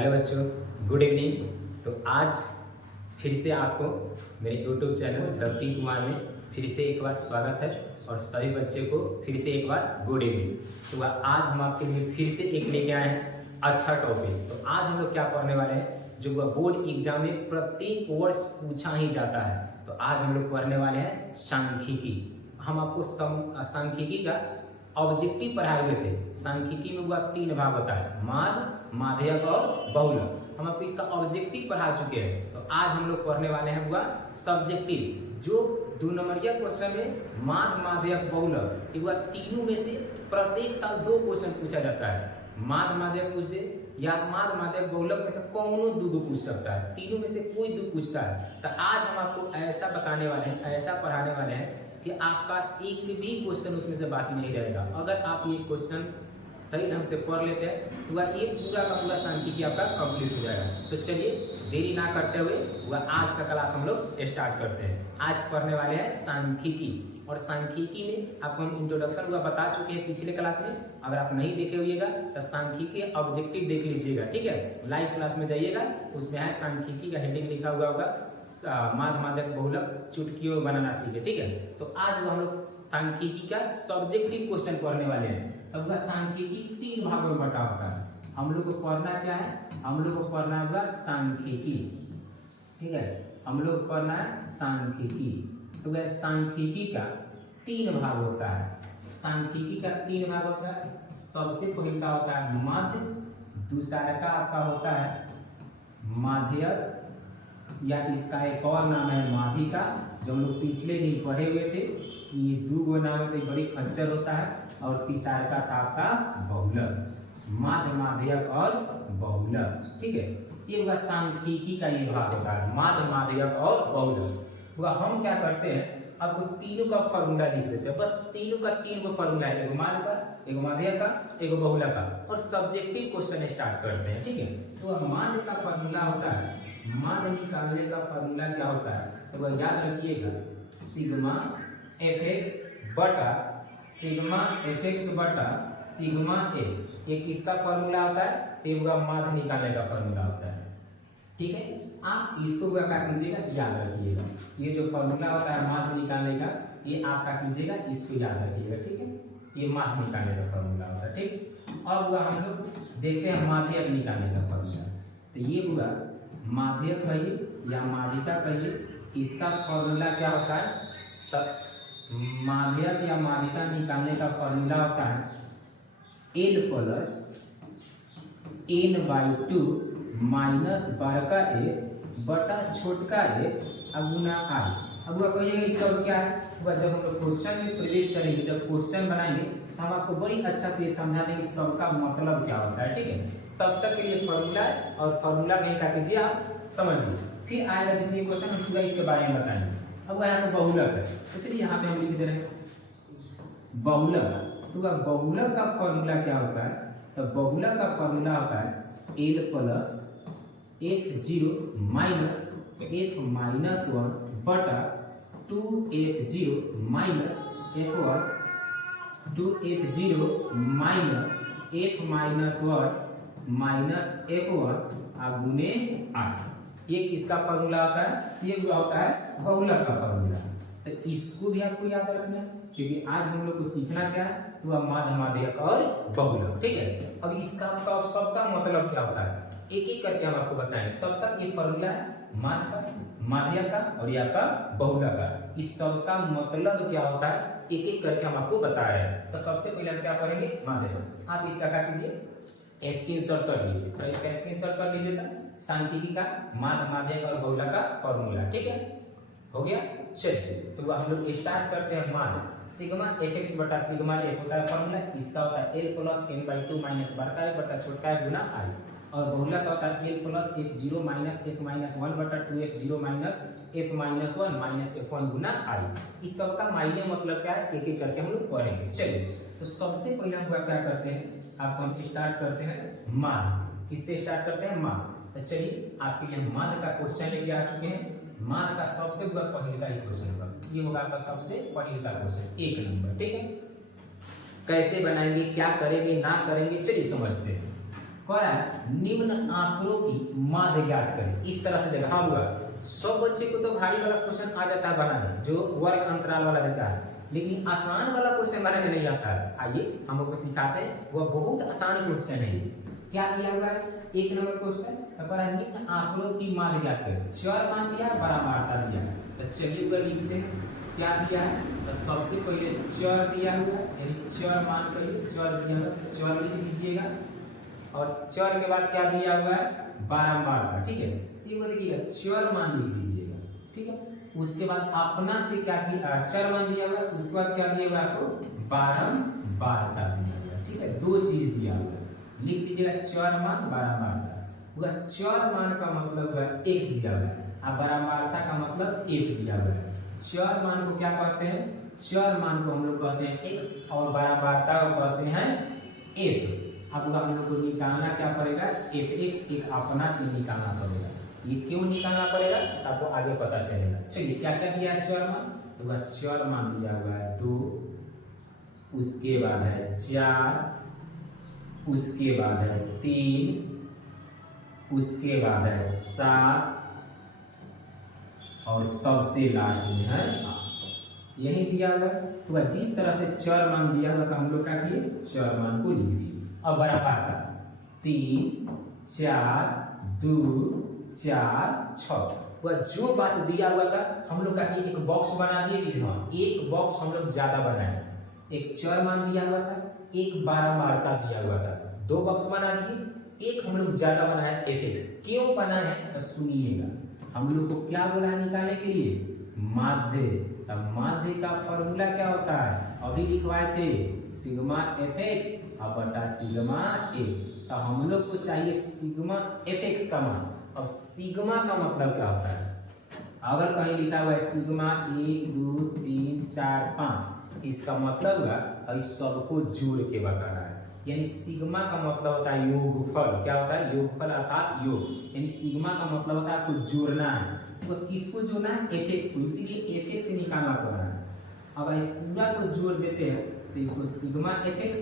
Hello बच्चों, good evening. तो आज फिर से आपको मेरे यूट्यूब चैनल लवप्रीत कुमार में फिर से एक बार स्वागत है और सभी बच्चे को फिर से एक बार गुड इवनिंग। तो आज हम आपके लिए फिर से एक लेके आए हैं अच्छा टॉपिक। तो आज हम लोग क्या पढ़ने वाले हैं जो बोर्ड एग्जाम में प्रत्येक वर्ष पूछा ही जाता है। तो आज हम लोग पढ़ने वाले हैं सांख्यिकी। हम आपको सांख्यिकी का ऑब्जेक्टिव पढ़ाए हुए थे। सांख्यिकी में हुआ 3 भाग होता है, माध्य, माध्यक और बहुलक। हम आपको इसका ऑब्जेक्टिव पढ़ा चुके हैं। तो आज हम लोग पढ़ने वाले हैं हुआ सब्जेक्टिव, जो 2 नंबरिया क्वेश्चन में माध्य, माध्यक, बहुलक हुआ तीनों में से प्रत्येक साल 2 क्वेश्चन पूछा जाता है। माध्य माध्यक पूछ दे या माध्य माध्यक बहुलक में से कौनो 2 पूछ सकता है, तीनों में से कोई 2 पूछता है। तो आज हम आपको ऐसा बताने वाले हैं, ऐसा पढ़ाने वाले हैं कि आपका एक भी क्वेश्चन उसमें से बाकी नहीं रहेगा। अगर आप ये क्वेश्चन सही ढंग से पढ़ लेते हैं तो वह ये पूरा का पूरा सांख्यिकी आपका कंप्लीट हो जाएगा। तो चलिए देरी ना करते हुए वह आज का क्लास हम लोग स्टार्ट करते हैं। आज पढ़ने वाले हैं सांख्यिकी, और सांख्यिकी में आपको हम इंट्रोडक्शन हुआ बता चुके हैं पिछले क्लास में। अगर आप नहीं देखे होइएगा तो सांख्यिकी ऑब्जेक्टिव देख लीजिएगा, ठीक है। लाइव क्लास में जाइएगा, उसमें है सांख्यिकी का हेडिंग लिखा हुआ होगा, माध्य, माध्यक, बहुलक चुटकियों में बनाना सीखे, ठीक है। तो आज हम लोग सांख्यिकी का सब्जेक्टिव क्वेश्चन पढ़ने वाले हैं। तब वह सांख्यिकी 3 भागों में बटा होता है। हम लोग को पढ़ना क्या है, हम लोग को पढ़ना होगा सांख्यिकी, ठीक है। हम लोग पढ़ना है सांख्यिकी। तो वह सांख्यिकी का 3 भाग होता है। सांख्यिकी का 3 भाग होता है। सबसे पहले का होता है माध्य, दूसरा का आपका होता है माध्यक, या इसका एक और नाम है माध्यिका, जो हम लोग पिछले दिन पढ़े हुए थे। ये 2 नाम है, बड़ी खच्चर होता है। और तीसरा का था आपका बहुलक, माध्य, माध्यक और बहुलक, ठीक है। ये हुआ सांख्यिकी का ये भाग होता है, माध्य, माध्यक और बहुलक। हुआ हम क्या करते हैं, आपको तीनों का फॉर्मूला लिख देते हैं। बस तीनों का 3 गो फॉर्मूला है, एगो माध्य का, एगो माध्यक का, एगो बहुलक का, और सब्जेक्टिव क्वेश्चन स्टार्ट करते हैं, ठीक है। तो माध्य का फॉर्मूला होता है, माध्य निकालने का फॉर्मूला क्या होता है, तो वह याद रखिएगा, सिग्मा एफ एक्स बटा सिग्मा एफ एक्स बटा सिग्मा ए। ये किसका फॉर्मूला होता है, तो माध्य निकालने का फॉर्मूला होता है, ठीक है। आप इसको क्या कीजिएगा, याद रखिएगा। ये जो फॉर्मूला होता है माध्य निकालने का, ये आप क्या कीजिएगा, इसको याद रखिएगा, ठीक है। ये माध्य निकालने का फॉर्मूला होता है, ठीक। अब हम लोग देखते हैं माध्यक निकालने का फॉर्मूला। तो ये हुआ माध्यक कहिए या माध्यिका कहिए, इसका फॉर्मूला क्या होता है, तब माध्यक या माध्यिका निकालने का फॉर्मूला होता है L प्लस n/2 माइनस बड़का ए बटा छोटका ए गुना आई। अब वह कहिएगा ये सब क्या है, वह जब हम लोग क्वेश्चन में प्रवेश करेंगे, जब क्वेश्चन बनाएंगे तो हम आपको बड़ी अच्छा से समझा देंगे सबका मतलब क्या होता है, ठीक है। तब तक के लिए फॉर्मूला है, और फॉर्मूला कहीं क्या कीजिए आप समझिए, फिर आएगा जिसने क्वेश्चन हम पूरा इसके बारे में बताएंगे। अब वह यहाँ पे बहुलक है, तो चलिए यहाँ पे हम लिख दे रहे हैं बहुलक। तो वह बहुलक का फॉर्मूला क्या होता है, तो बहुलक का फॉर्मूला होता है L plus f0 minus f-1 बटा 2f0 minus f1, 2f0 minus f-1 minus f1 गुने 8। ये किसका फॉर्मूला होता है, ये होता है बहुलक का फॉर्मूला। तो इसको भी आपको याद रखना है, क्योंकि आज हम लोग को सीखना क्या है, तो माध्य, माध्यक और बहुलक, ठीक है। अब इसका सबका मतलब क्या होता है, एक एक करके हम आपको बताएंगे। तब तक ये फॉर्मूला है माध्य का, माध्यक का और या का बहुलक का। इस सब का मतलब क्या होता है, एक एक करके हम आपको बता रहे हैं। तो सबसे पहले हम क्या करेंगे, माध्य। आप इसका क्या कीजिए, स्क्रीनशॉट कर लीजिए, तो इसका स्क्रीनशॉट कर लीजिए। था सांख्यिकी का माध्य, माध्यक और बहुलक का फॉर्मूला, ठीक है, हो गया। चलिए तो हम लोग स्टार्ट करते हैं माध्य। सिग्मा एफ एक्स बटा सिग्मा एफ होता है फॉर्मूला, इसका होता है L प्लस n/2 माइनस बड़का ए बटा छोटका ए गुना आई। और बहुलक का होता है L plus f0 minus f-1 बटा 2f0 minus f-1 minus f1 गुना आई। इस सब का मायने मतलब क्या है, एक एक करके हम लोग पढ़ेंगे। चलिए तो सबसे पहले हम क्या करते हैं, आपको हम स्टार्ट करते हैं माध्य से। किससे स्टार्ट करते हैं, माध्य। तो चलिए आपके लिए माध्य का क्वेश्चन लेके आ चुके हैं। माध्य का सबसे पहले का क्वेश्चन होगा, ये होगा आपका सबसे पहले का क्वेश्चन, 1 नंबर, ठीक है। कैसे बनाएंगे, क्या करेंगे, ना करेंगे, चलिए समझते हैं। कह रहा है निम्न आंकड़ों की माध्य ज्ञात करें। इस तरह से देखा हाँ हुआ। सब बच्चे को तो भारी वाला क्वेश्चन आ जाता है बनाने, जो वर्ग अंतराल वाला देता है, लेकिन आसान वाला क्वेश्चन बनाने नहीं आता है। आइए हम लोग को सिखाते हैं, वह बहुत आसान क्वेश्चन है। क्या दिया हुआ है? 1 नंबर क्वेश्चन निम्न आंकड़ों की माध्य ज्ञात करें। चर मान दिया, बराबरता दिया है, तो चलिए वह लिखते हैं। क्या दिया है? तो सबसे पहले चर दिया हुआ है, चर मान करिए, चर दिया हुआ, चर लिख दीजिएगा। और चर के बाद क्या दिया हुआ है? बारंबारता। ठीक है, ये देखिएगा चर मान लिख दीजिएगा। ठीक है, उसके बाद अपना से क्या किया? चर मान दिया हुआ, उसके बाद क्या दिया हुआ आपको? बारंबारता दिया हुआ। ठीक है, 2 चीज दिया हुआ, लिख दीजिएगा चर मान, बारंबारता। वह चर मान का मतलब x दिया हुआ है, और बारंबारता का मतलब 1 दिया हुआ है। चर मान को क्या कहते हैं? चर मान को हम लोग कहते हैं x, और बारंबारता को कहते हैं f। अब हम लोग को निकालना क्या पड़ेगा? fx, एक अपना से निकालना पड़ेगा। ये क्यों निकालना पड़ेगा आपको आगे पता चलेगा। चलिए क्या क्या दिया है चर मान? तो वह चर मान दिया हुआ है 2, उसके बाद है 4, उसके बाद है 3, उसके बाद है 7, और सबसे लास्ट में है 8। यही दिया हुआ है। तो वह जिस तरह से चर मान दिया हुआ था हम लोग क्या किए? चर मान को लिख दिए। अब बराबर 3, 4, 2, 4, 6। वह जो बात दिया हुआ था हम लोग का एक बॉक्स बना दिए कि हाँ, एक बॉक्स हम लोग ज्यादा बनाए। एक चर मान दिया हुआ था, एक बारंबारता दिया हुआ था, 2 बॉक्स बना दिए। एक हम लोग ज्यादा बनाए fx। क्यों बनाए हैं तो सुनिएगा। हम लोग को क्या बोला है निकालने के लिए? माध्य। तब माध्य का फॉर्मूला क्या होता है? अभी लिखवाए थे, सिग्मा fx बटा सिग्मा a। तो हम लोग को चाहिए सिग्मा fx का मान। अब सिग्मा का मतलब क्या होता है? अगर कहीं लिखा हुआ है सिग्मा 1, 2, 3, 4, 5, इसका मतलब हुआ इस सबको जोड़ के बताना है। यानी सिग्मा का मतलब होता है योगफल। क्या होता है? योगफल अर्थात योग। यानी सिग्मा का मतलब होता है आपको जोड़ना है। तो किसको जोड़ना है? fx को, इसीलिए fx निकालना पड़ रहा है। अगर पूरा को जोड़ देते हैं तो इसको सिग्मा fx,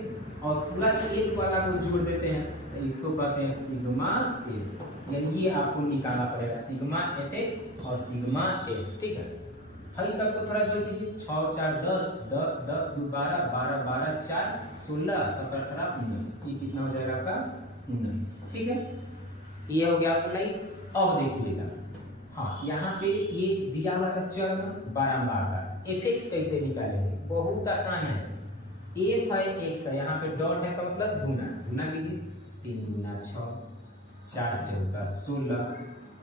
और पूरा एक वाला को जोड़ देते हैं तो इसको कहते हैं सिग्मा a। यानी ये आपको निकालना पड़ेगा, सिग्मा fx और सिग्मा a। ठीक है, हई सबको थोड़ा जोड़ दीजिए। 6, 4, 10, 10, 10, 2, 12, 12, 12, 4, 16, 17, 18, 19। ये कितना हो जाएगा आपका? 19। ठीक है, ये हो गया 19। अब देखिएगा, हाँ यहाँ पे ये दिया हुआ था चर बारंबारता। fx कैसे निकालेंगे? बहुत आसान है। f है x है, यहाँ पे डॉट है का मतलब गुना। गुना कीजिए, 3 गुना 6, 4 चौका 16,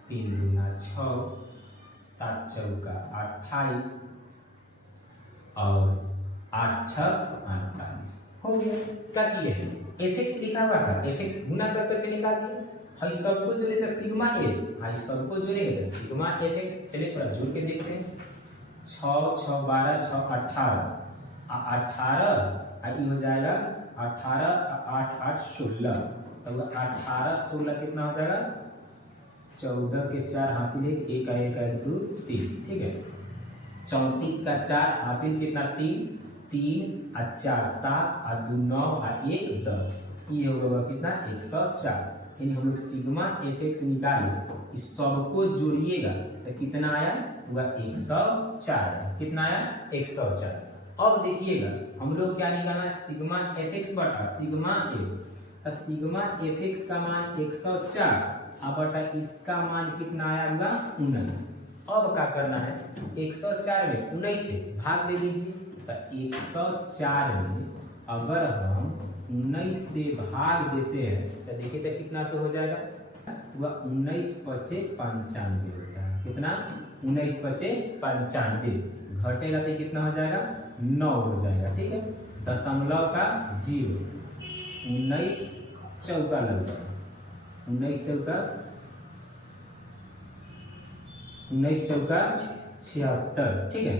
3 गुना 6, 7 चौका 28, और 8 छक 48। हो गया। क्या किए हैं? fx लिखा हुआ था, fx गुना कर करके निकाल दिया। हई सबको जोड़े तो सिग्मा a, हई सबको जोड़ेंगे तो सिग्मा fx। चलिए थोड़ा जोड़ के देखते हैं। 6, 6, 12, 6, 18, 18 ये हो जाएगा 18, 8, 8, 16। तो 18, 16 कितना हो जाएगा? 14 के 4 हासिल 1, 1 का 1 1 2 3। ठीक है, 34 का 4 हासिल कितना? 3, 3 और 4 7 और 2 9 और 1 10। ये होगा कितना? 104। यानी हम लोग सिग्मा fx निकाले, इस सबको जोड़िएगा तो कितना आया? वह 104 है। कितना आया? 104। अब देखिएगा हम लोग क्या निकालना है? सिग्मा fx बटा सिग्मा a। सिग्मा fx का मान 104 बटा इसका मान कितना आया होगा? 19। अब क्या करना है? 104 में 19 से भाग दे दीजिए। तो 104 में अगर हम 19 से भाग देते हैं तो देखिए तो कितना से हो जाएगा? वह 19 पचे 95 होता है। कितना? 19 पचे 95। घटेगा तो कितना हो जाएगा? 9 हो जाएगा। ठीक है, दशमलव का 0, 19 चौका लगेगा, 19 चौका 76। ठीक है,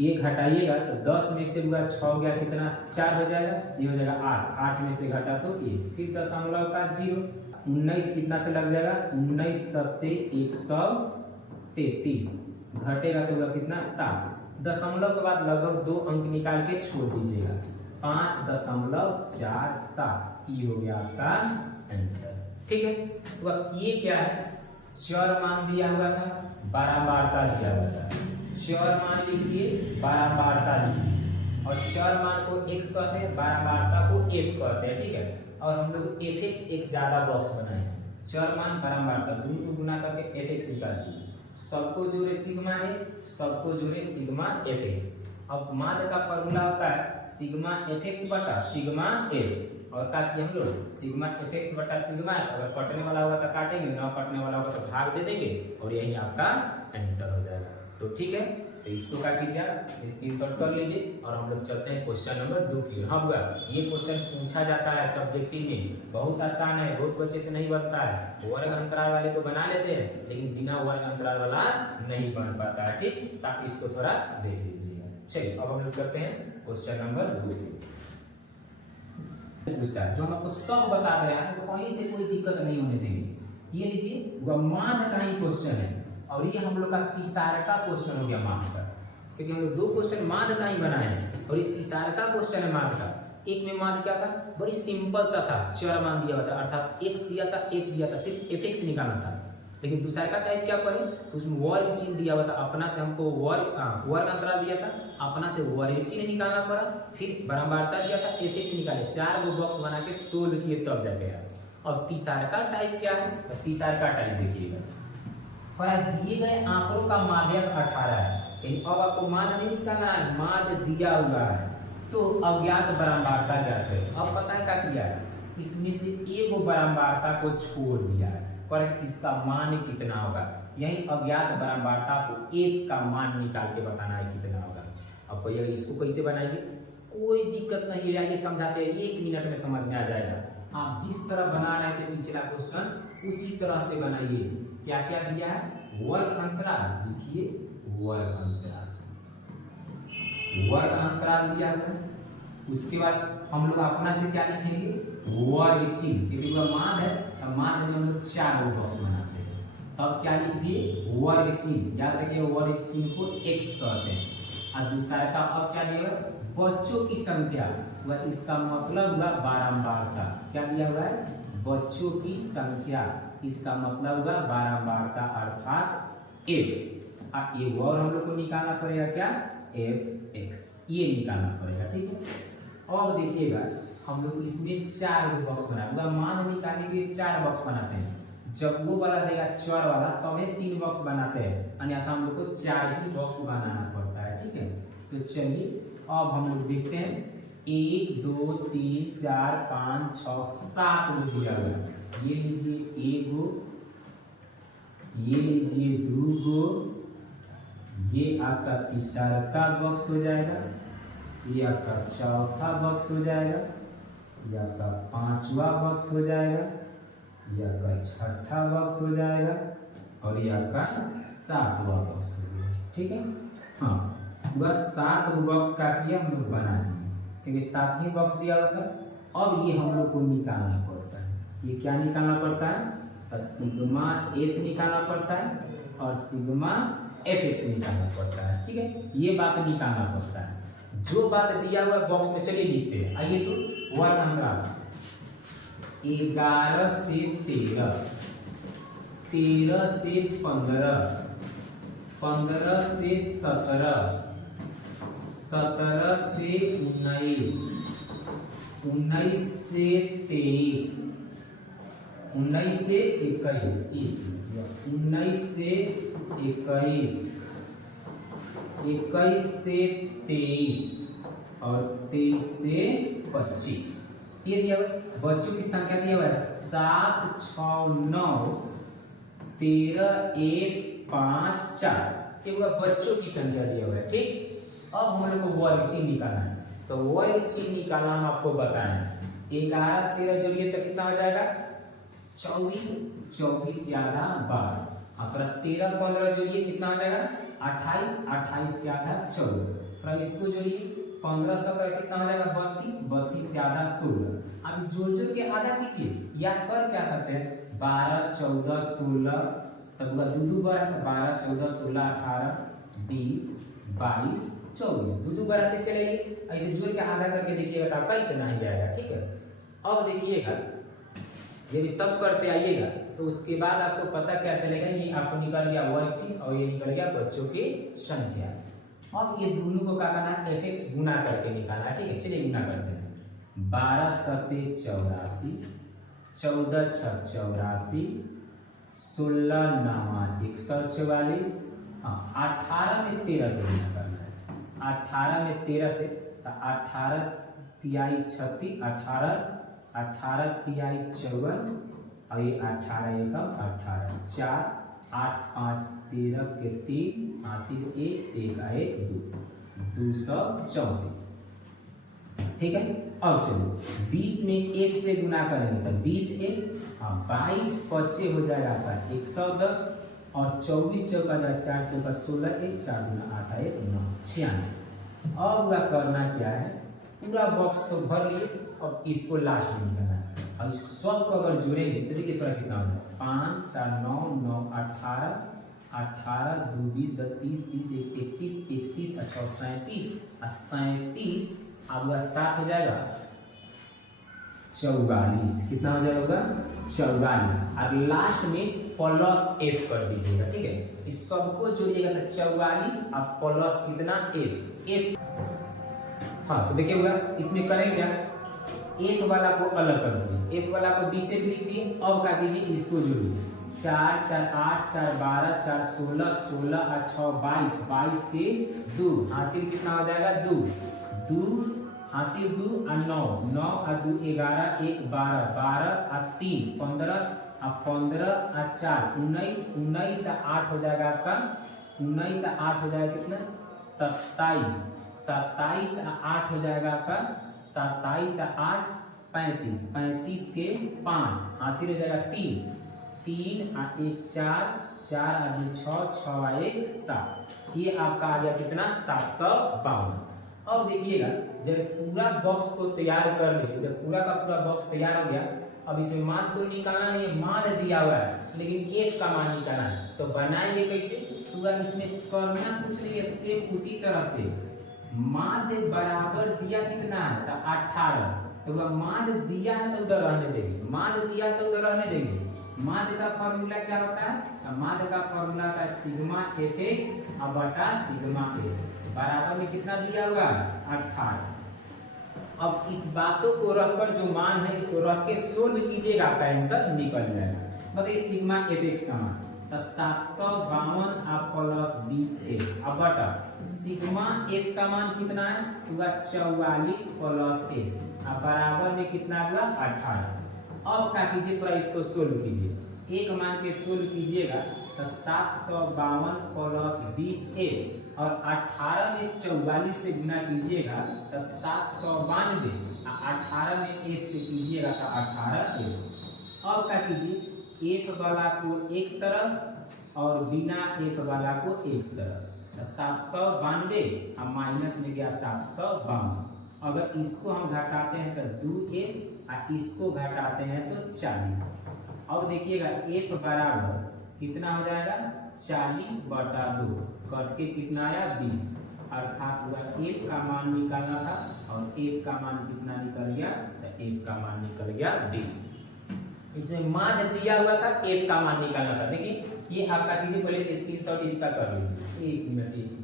ये घटाइएगा तो 10 में से हुआ 6 गया, कितना? 4 हो जाएगा। ये हो जाएगा 8, 8 में से घटा तो 1, फिर दशमलव का 0। 19 कितना से लग जाएगा? 19 सत्ते 133, घटेगा तो होगा कितना? 7। दशमलव के बाद लगभग 2 अंक निकाल के छोड़ दीजिएगा, 5.47। ये हो गया आपका आंसर। ठीक है, तो अब ये क्या है, चर मान दिया हुआ था, बारंबारता दिया हुआ था, चर मान लिख दिए, बारंबारता लिख दिए, और चर मान को x कहते हैं, बारंबारता को f कहते हैं। ठीक है, और हम लोग fx एक ज्यादा बॉक्स बनाए, चर मान बारंबारता दोनों को गुना करके fx निकाल दिए, सबको जोड़े सिग्मा a, सबको जोड़े सिग्मा fx। अब माध्य का फॉर्मूला होता है सिग्मा fx बटा सिग्मा a, और क्या किया हम लोग, सिग्मा fx बटा सिग्मा, अगर कटने वाला होगा तो काटेंगे, ना कटने वाला होगा तो भाग दे देंगे, और यही आपका आंसर हो जाएगा। तो ठीक है, तो इसको क्या कीजिए आप स्क्रीनशॉट कर लीजिए, और हम लोग चलते हैं क्वेश्चन नंबर 2 की। हाँ बुआ, ये क्वेश्चन पूछा जाता है सब्जेक्टिव में, बहुत आसान है, बहुत बच्चे से नहीं बनता है। वर्ग अंतराल वाले तो बना लेते हैं, लेकिन बिना वर्ग अंतराल वाला नहीं बन पाता है। ठीक, ताकि इसको थोड़ा देख लीजिएगा। चलिए अब हम लोग करते हैं क्वेश्चन नंबर 2। पूछता है जो हम आपको सब बता रहे हैं, आपको कहीं से कोई दिक्कत नहीं होने देंगे। ये लीजिए माध्य का ही क्वेश्चन है, और ये हम लोग का तीसरा का क्वेश्चन हो गया माध्य का, क्योंकि हम लोग 2 क्वेश्चन माध्य का ही बनाए हैं, और ये तीसरा का क्वेश्चन है माध्य का। एक में माध्य क्या था, बड़ी सिंपल सा था, चर मान दिया हुआ था, अर्थात x दिया था, f दिया था, सिर्फ fx निकालना था। लेकिन दूसरा का टाइप क्या पढ़े, तो उसमें वर्ग चिन्ह दिया हुआ था, अपना से हमको वर्ग अंतराल दिया था, अपना से वर्ग चिन्ह निकालना पड़ा, फिर बारंबारता दिया था, fx निकाले, 4 गो बॉक्स बना के सोल्व किए तब जाके आया। अब तीसरा का टाइप क्या है, तो तीसरा का टाइप देखिएगा, पर दिए गए आंकड़ों का माध्यक 18 है, यानी अब आपको माध्य नहीं निकालना है, माध्य दिया हुआ है, तो अज्ञात बारंबारता ज्ञात है। अब पता है क्या किया है, इसमें से एक बारंबारता को छोड़ दिया है, पर इसका मान कितना होगा, यही अज्ञात बारंबारता को एक का मान निकाल के बताना है कितना होगा। अब भैया इसको कैसे बनाएंगे, कोई दिक्कत नहीं है, ये समझाते हैं, 1 मिनट में समझ में आ जाएगा। आप जिस तरह बना रहे थे पिछला क्वेश्चन उसी तरह से बनाइए। क्या क्या दिया है, वर्ग अंतराल लिखिए, वर्ग अंतराल, वर्ग अंतराल दिया है। उसके बाद हम लोग अपना से क्या लिखेंगे, वर्ग चिन्ह, क्योंकि वह मान है, अब मान में हम लोग 4 बॉक्स बनाते हैं, तब क्या लिख दिए, वर्ग चिन्ह। याद रखिए वर्ग चिन्ह को x कहते हैं। और दूसरा का अब क्या दिया, बच्चों की संख्या, वह इसका मतलब हुआ बारंबारता। क्या दिया हुआ है, बच्चों की संख्या, इसका मतलब हुआ बारंबारता, अर्थात f। ये और हम लोग को निकालना पड़ेगा क्या, fx, ये निकालना पड़ेगा। ठीक है, अब देखिएगा हम लोग इसमें 4 बॉक्स बनाएंगे, मान निकालने के लिए 4 बॉक्स बनाते हैं। जब वो वाला देगा चर वाला तब तो 3 बॉक्स बनाते हैं, अन्यथा हम लोग को 4 ही बॉक्स बनाना पड़ता है। ठीक है, तो चलिए अब हम लोग देखते हैं, 1 2 3 4 5 6 7 में दिया हुआ है। ये लीजिए 1 गो, ये लीजिए 2 गो, ये आपका तीसरा का बॉक्स हो जाएगा, ये आपका चौथा बॉक्स हो जाएगा, ये आपका 5वां बॉक्स हो जाएगा, ये आपका 6ठा बॉक्स हो जाएगा, और ये आपका 7वां बॉक्स हो जाएगा। ठीक है, हाँ बस 7 बॉक्स का किया हम लोग बना दिए, क्योंकि 7 ही बॉक्स दिया होता है। अब ये हम लोग को निकालना पड़ता है, ये क्या निकालना पड़ता है, तो सिग्मा f निकालना पड़ता है, और सिग्मा fx निकालना पड़ता है। ठीक है, ये बात निकालना पड़ता है। जो बात दिया हुआ बॉक्स में चलिए लिखते हैं। आइए तो वर्ग अंतराल 11 से 13, 13 से 15, 15 से 17, 17 से 19, 19 से 23, 19 से 21, 19 से 21, 21 से 23, और 23 से 25। ये दिया हुआ बच्चों की संख्या दिया हुआ है 7 6 9 13 1 5 4, ये हुआ बच्चों की संख्या दिया हुआ है। ठीक, अब हम लोग को वर्ग चिन्ह निकालना है, तो वर्ग चिन्ह निकालना हम आपको बताएं। 11 13 जोड़िए तो कितना हो जाएगा, 24, 24 11 12, अगर 13 15 जोड़िए कितना हो जाएगा, 28, 28 के आधा 14, और इसको जोड़िए 15 17 कितना हो जाएगा, 32, 32 के आधा 16। अब जोड़ के आधा कीजिए, या कर क्या सकते हैं, 12 14 16, तब दो 12 14 16 18 20 22 24, दो बढ़ाते चलेंगे, ऐसे जोड़ के आधा करके देखिएगा तो आपका इतना ही आएगा। ठीक है, अब देखिएगा जब ये सब करते आइएगा तो उसके बाद आपको पता क्या चलेगा, ये आपको निकल गया वर्गचीन और ये निकल गया बच्चों की संख्या। अब ये दोनों को क्या करना है, एफ गुना करके निकालना, ठीक है। चलिए गुना करते हैं। 12 सत्ते 84, 14 छक 84, 16 नामा 144, हाँ 18 में 13 से गुना करना है। 18 में 13 से 18 तिहाई 36, 18 तिहाई 54 और ये 18 एकम 18, 4 8 5 13 के 3 हासिल 1 1 आए 2 234, ठीक है। अब चलो 20 में 1 से गुना करेंगे तो 20 1, हाँ 22 25 हो जाएगा आपका 110 और 24 चौका 4 चौका 16 1 4 गुना 8 1 9 96। अब वह करना क्या है, पूरा बॉक्स तो भर लिए, अब इसको लास्ट में निकालना है। और सब को अगर जोड़ेंगे तो देखिए थोड़ा कितना होगा, 5 4 9 9 18 18 2 20 30 30 31 31 अच्छा 37 और 37 अब वह 7 हो जाएगा 44, कितना हो जाएगा 44 और लास्ट में प्लस एफ कर दीजिएगा, ठीक है। इस सबको जोड़िएगा तो 44 और प्लस कितना एफ। हाँ तो देखिए हुआ, इसमें करेंगे क्या, एक वाला को अलग कर दीजिए, एक वाला को 20 से लिख दिए। अब क्या कीजिए, इसको जोड़िए 4 4 8 4 12 4 16 16 और 6 22 22 के 2 हासिल कितना हो जाएगा 2 2 हासिल 2 और 9 9 और 2 11 1 12 12 और 3 15 और 15 और 4 19 19 और 8 हो जाएगा आपका 19 और 8 हो जाएगा कितना 27 27 और 8 हो जाएगा आपका 27 और 8 35 35 के 5 हासिल हो जाएगा 3 3 और 1 4 4 और 2 6 6 और 1 7। ये आपका आ गया कितना 752। अब देखिएगा जब पूरा बॉक्स को तैयार कर लिए, जब पूरा का पूरा बॉक्स तैयार हो गया, अब इसमें मान तो निकालना नहीं है, मान दिया हुआ है लेकिन एक का मान निकालना है। तो बनाएंगे कैसे, पूरा इसमें करना कुछ नहीं है, सेम उसी तरह से माध्य बराबर दिया कितना है तो 18, तो वह माध्य दिया है तो उधर रहने देंगे, माध्य दिया है तो उधर रहने देंगे। माध्य का फॉर्मूला क्या होता है, माध्य का फॉर्मूला का सिग्मा एफ एक्स बटा सिग्मा एफ बराबर में कितना दिया हुआ 18। अब इस बातों को रखकर जो मान है इसको रख के सोल्व कीजिएगा, आपका आंसर निकल जाएगा। मतलब ये सिग्मा एफ एक्स का मान तो 752 प्लस 20 एफ अब बटा सिग्मा एफ का मान कितना है हुआ 44 प्लस एफ बराबर में कितना हुआ 18। अब क्या कीजिए, पूरा इसको सोल्व कीजिए, एक मान के सोल्व कीजिएगा तो 752 प्लस 20 एफ और 18 में 44 से गुना कीजिएगा तो 792 18 में एफ से कीजिएगा तो 18 एफ। अब क्या कीजिए, एक वाला को एक तरफ और बिना एक वाला को एक तरफ, तो 792 और माइनस में गया 752। अगर इसको हम घटाते हैं तो 2 और इसको घटाते हैं तो 40। अब देखिएगा एक बराबर कितना हो जाएगा 40 बटा 2 कट के कितना आया 20, अर्थात हुआ एक का मान निकालना था और एक का मान कितना निकल गया तो एक का मान निकल गया 20। इसमें मान दिया हुआ था, एक का मान निकालना था। देखिए ये आपका कीजिए, पहले स्क्रीनशॉट इसका कर लीजिए, एक मिनट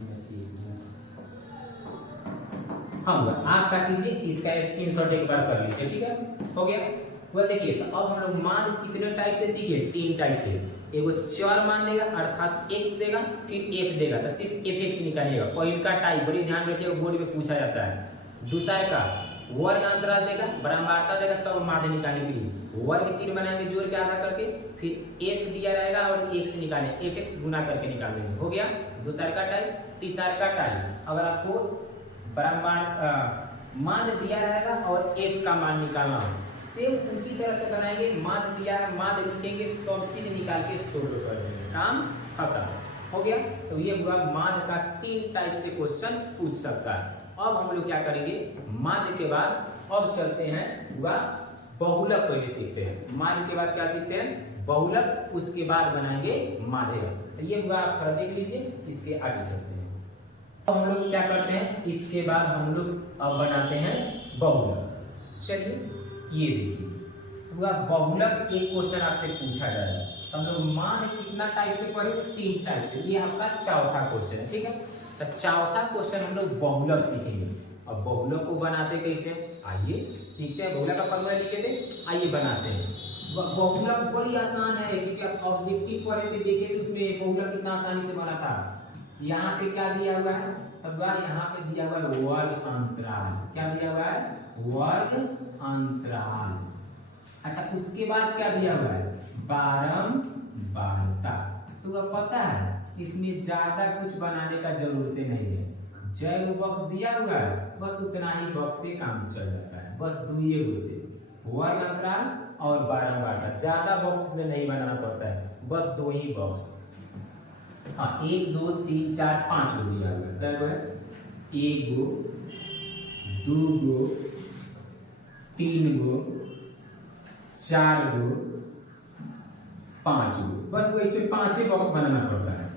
हाँ आपका कीजिए, इसका स्क्रीनशॉट एक बार कर लीजिए, ठीक है हो गया। वह देखिए तो अब हम लोग मान कितने टाइप से सीखे, 3 टाइप से। एगो चर मान देगा अर्थात x देगा, फिर f देगा तो सिर्फ fx निकालिएगा। पहले का टाइप बड़ी ध्यान रखिएगा, बोर्ड में पूछा जाता है। दूसरा का वर्ग अंतराल देगा, बारंबारता देगा, तब माध्य निकालने के लिए वर्ग चिन्ह बनाएंगे जोड़ के आधा करके, फिर f दिया रहेगा और x निकालें, fx गुना करके निकाल देंगे, हो गया दूसरा का टाइप। तीसरा का टाइप अगर आपको बारंबार माध्य दिया रहेगा और f का मान निकालना हो, सेम उसी तरह से बनाएंगे। माध्य दिया है, माध्य लिखेंगे, सब चीज निकाल के सोल्व कर देंगे, काम खत्म हो गया। तो ये हुआ माध्य का 3 टाइप से क्वेश्चन पूछ सकता है। अब हम लोग क्या करेंगे, माध्य के बाद अब चलते हैं हुआ बहुलक, पहले सीखते हैं। माध्य के बाद क्या सीखते हैं बहुलक, उसके बाद बनाएंगे माध्य। तो ये हुआ आप थोड़ा देख लीजिए, इसके आगे चलते हैं। अब हम लोग क्या करते हैं, इसके बाद हम लोग अब बनाते हैं बहुलक। चलिए ये देखिए पूरा बहुलक एक क्वेश्चन आपसे पूछा जाएगा। तो हम लोग मान कितना टाइप से पढ़े, 3 टाइप से। ये आपका चौथा क्वेश्चन है, ठीक है। तो चौथा क्वेश्चन हम लोग बहुलक सीखेंगे। अब बहुलक को बनाते कैसे, आइए सीखते हैं। बहुलक का फॉर्मूला लिखे थे, आइए बनाते हैं। बहुलक बड़ी आसान है, क्योंकि आप ऑब्जेक्टिव पढ़े थे, देखे थे उसमें बहुलक कितना आसानी से बना था। यहाँ पे क्या दिया हुआ है, तब यहाँ पे दिया हुआ है वर्ग अंतराल। क्या दिया हुआ है, वर्ग अंतराल। अच्छा, उसके बाद क्या दिया हुआ है, बारंबारता। तो अब पता है इसमें ज्यादा कुछ बनाने का जरूरत नहीं है। जय बॉक्स दिया हुआ है, बस उतना ही बॉक्स से काम चल जाता है। बस दुइये से वर्ग अंतराल और बारंबारता, ज्यादा बॉक्स में नहीं बनाना पड़ता है, बस 2 ही बॉक्स। हाँ, 1 2 3 4 5 गो दिया हुआ है। क्या है, 1 गो 2 गो 3 गो 4 गो 5 गो, बस वो इसमें 5 ही बॉक्स बनाना पड़ता है।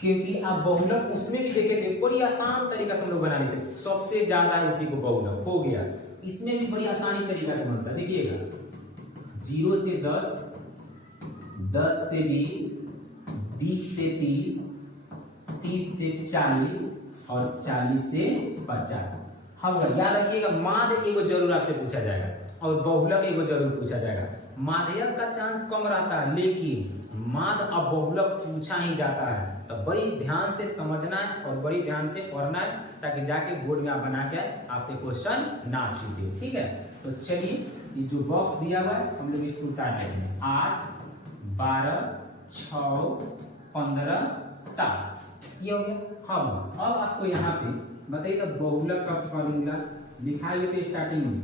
क्योंकि आप बहुलक उसमें भी देखे थे, बड़ी आसान तरीका से हम लोग बना लेते, सबसे ज्यादा है उसी को बहुलक हो गया। इसमें भी बड़ी आसानी तरीका से बनता है। देखिएगा 0 से 10, 10 से 20, 20 से 30, 30 से 40 और 40 से 50। हाँ, याद रखिएगा, माध्य एगो जरूर आपसे पूछा जाएगा और बहुलक एगो जरूर पूछा जाएगा। माध्यक का चांस कम रहता है, लेकिन माध्य और बहुलक पूछा ही जाता है। तो बड़ी ध्यान से समझना है और बड़ी ध्यान से पढ़ना है, ताकि जाके बोर्ड में आप बना के आपसे क्वेश्चन ना छूटे, ठीक है। तो चलिए, ये जो बॉक्स दिया हुआ है हम लोग इसको उतार लेंगे। 8 12 6 15 7, ये हो गया। अब आपको यहाँ पे बताइएगा बहुलक का फॉर्मूला लिखा हुआ था स्टार्टिंग में।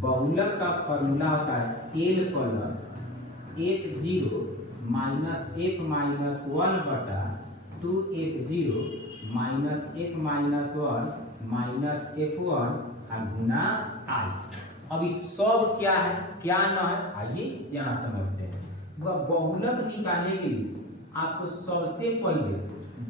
बहुलक का फॉर्मूला होता है L plus F0 minus F minus 1 बटा 2F0 minus F minus 1 minus F1 Guna I। अब इस सब क्या है क्या न है, आइए यहाँ समझते हैं। बहुलक निकालने के लिए आपको सबसे पहले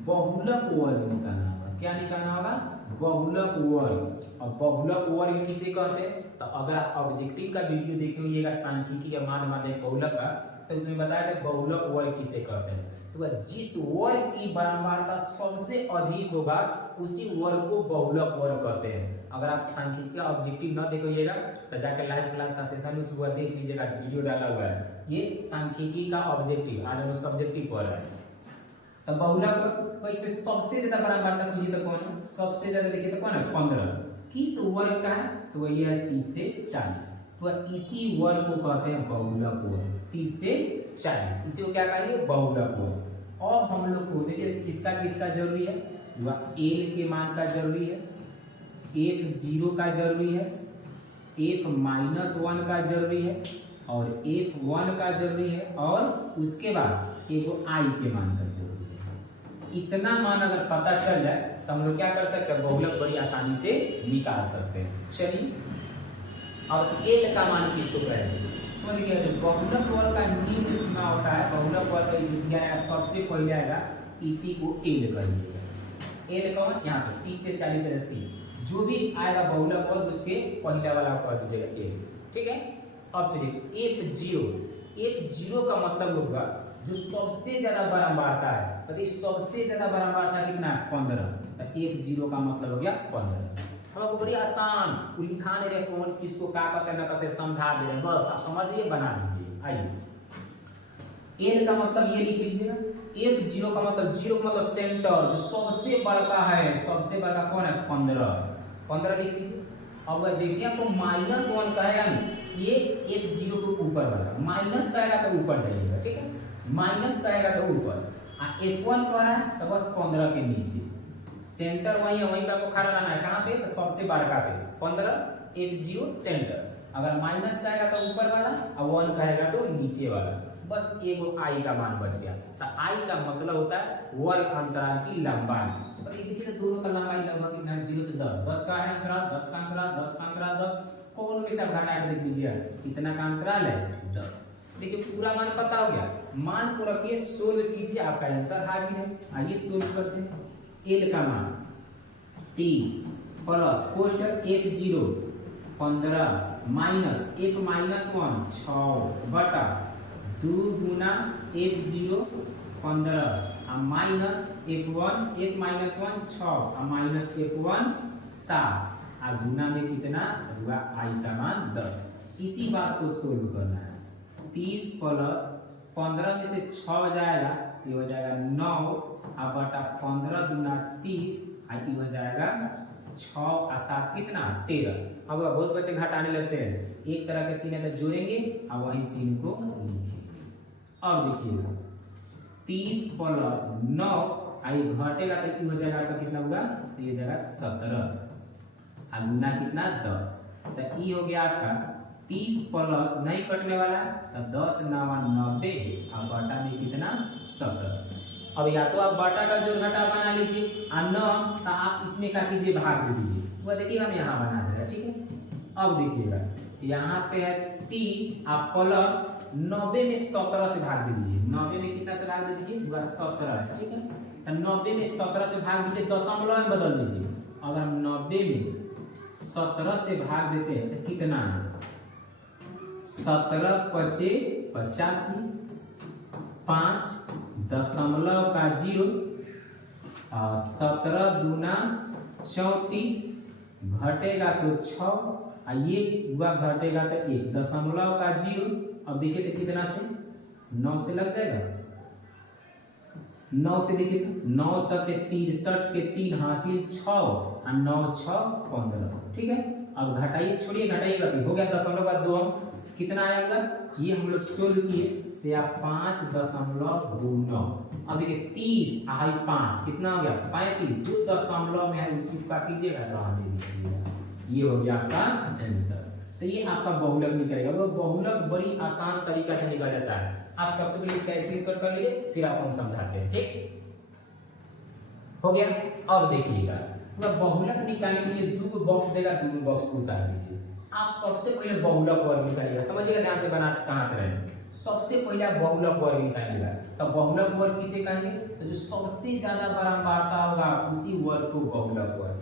बहुलक वर्ग निकालना होगा। क्या निकालना होगा, बहुलक वर्ग। और बहुलक वर्ग किसे कहते हैं, तो अगर आप ऑब्जेक्टिव का वीडियो देखे होइएगा सांख्यिकी के मान माध्यम बहुलक का, तो उसमें बताया था बहुलक वर्ग किसे कहते हैं। तो जिस वर्ग की बारंबारता सबसे अधिक होगा उसी वर्ग को बहुलक वर्ग कहते हैं। अगर आप सांख्यिकी का ऑब्जेक्टिव न देखिएगा तो जाकर लाइव क्लास का सेशन उसको देख लीजिएगा, वीडियो डाला हुआ है। ये सांख्यिकी का ऑब्जेक्टिव, आज हम सब्जेक्टिव पढ़ रहे हैं। तो बहुलक वैसे सबसे ज्यादा बारंबारता पूछिए तो कौन है, सबसे ज्यादा देखिए तो कौन है, 15। किस वर्ग का है, तो वही है 30 से 40। तो इसी वर्ग को कहते हैं बहुलक वर्ग, 30 से 40, इसी को क्या कहेंगे, बहुलक वर्ग। और हम लोग को देखिए किसका किसका जरूरी है, L के मान का जरूरी है, F0 का जरूरी है, F माइनस 1 का जरूरी है और F1 का जरूरी है, और उसके बाद एक I के मान का जरूरी है। इतना मान अगर पता चल जाए तो हम लोग क्या कर सकते हैं, बहुलक बड़ी आसानी से निकाल सकते हैं। चलिए, और L का मान किसको कहेंगे, तो देखिए जो बहुलक वर्ग का निम्न सीमा होता है, बहुलक वर्ग का दिया है सबसे पहले आएगा, इसी को L कहिएगा। L कौन, यहाँ पे 30 से 40 से 30, जो भी आएगा बहुलक वर्ग उसके पहले वाला कह दीजिएगा L, ठीक है। अब चलिए F0 का मतलब होगा जो सबसे ज्यादा बारंबारता है। बताइए सबसे ज्यादा बारंबारता कितना है, 15। तो F0 का मतलब हो गया 15। हमको बड़ी आसान लिखा नहीं रहे, कौन किसको क्या कहते हैं ना कहते समझा दे रहे हैं, बस आप समझिए बना लीजिए। आइए, L का मतलब ये लिख लीजिएगा। F0 का मतलब, 0 का मतलब सेंटर, जो सबसे बड़का है, सबसे बड़का कौन है, 15 लिख लीजिए। अब जैसे आपको -1 कहेगा ना, ये F0 के ऊपर वाला, माइनस कहेगा तो ऊपर जाइएगा, ठीक है, माइनस कहेगा तो ऊपर। F1 कह रहा है तो बस 15 के नीचे, सेंटर वही है, वहीं पे आपको खड़ा रहना है। कहाँ पे, तो सबसे बड़का पे 15, F0 सेंटर। अगर माइनस कहेगा तो ऊपर वाला और 1 कहेगा तो नीचे वाला, बस एगो I का मान बच गया। तो I का मतलब होता है वर्ग अंतराल की लंबाई। तो देखिए दोनों का लंबाई लगभग कितना है, 0 से 10, 10 का है अंतराल, 10 का अंतराल, 10 का अंतराल, 10, कौन में से आप घटा के देख लीजिए कितना का अंतराल है, 10। देखिए पूरा मान पता हो गया, मान को रखिए, सोल्व कीजिए, आपका आंसर हाजिर है। आइए सोल्व करते हैं। L का मान 30 प्लस कोष्टक F0 15 माइनस 1 माइनस 1 6 बटा 2 गुना F0 15 minus F1 1 minus 1 6 minus F1 7 गुना में कितना हुआ I का मान 10। इसी बात को सोल्व करना है। 30 प्लस 15 में से 6 जाएगा, ये हो जाएगा 9 बटा 15 गुना 30 ये हो जाएगा 6 और 7 कितना 13। अब बहुत बच्चे घटाने लगते हैं, एक तरह का चिन्ह तो जोड़ेंगे और वही चिन्ह को लिखेंगे। अब देखिएगा 30 प्लस 9 आई घटेगा तो ये हो जाएगा आपका कितना होगा, तो ये हो जाएगा 17 गुना कितना 10, तो ये हो गया आपका 30 प्लस नहीं कटने वाला तो 10 9 90 और बटा में कितना 17। अब या तो आप बटा का जोड़ घटा बना लीजिए और न तो आप इसमें क्या कीजिए भाग दे दीजिए, वो देखिएगा हम यहाँ बना देगा। ठीक है, अब देखिएगा यहाँ पे है 30 आप प्लस 90 में 17 से भाग दे दीजिए। 90 में कितना से भाग दे दीजिए, 17 है। ठीक है, तो 90 में 17 से भाग दीजिए, दशमलव में बदल दीजिए। अगर 90 में 17 से भाग देते हैं तो कितना है, 17 पचे 85 5 दशमलव का 0 और 17 दूना 34 घटेगा तो 6 और ये हुआ घटेगा तो 1 दशमलव का 0। अब देखिए तो कितना से 9 से लग जाएगा, 9 से देखिए 9 सत्य 63 के 3 हासिल 6 और 9 6 15। ठीक है, अब घटाइए, छोड़िए घटाइएगा हो गया दशमलव का 2 कितना आएगा, ये हम लोग सोल्व किए तो या 5.29। अब देखिए 30 आई 5 कितना हो गया 35, जो दशमलव में है उसी का कीजिएगा रहने दीजिएगा, ये हो गया आपका आंसर। तो ये आपका बहुलक निकलेगा। वो बहुलक बड़ी आसान तरीका से निकल जाता है। आप सबसे पहले इसका स्क्रीनशॉट कर लीजिए, फिर आपको हम समझाते हैं। ठीक हो गया। अब देखिएगा बहुलक निकालने के लिए 2 बॉक्स देगा, 2 बॉक्स को उतार दीजिए। आप सबसे पहले बहुलक वर्ग निकालिएगा, समझिएगा ध्यान से, बना कहां से रहे। सबसे पहले आप बहुलक वर्ग निकालिएगा। तो बहुलक वर्ग किसे कहेंगे, तो जो सबसे ज्यादा बारंबारता होगा उसी वर्ग को बहुलक वर्ग।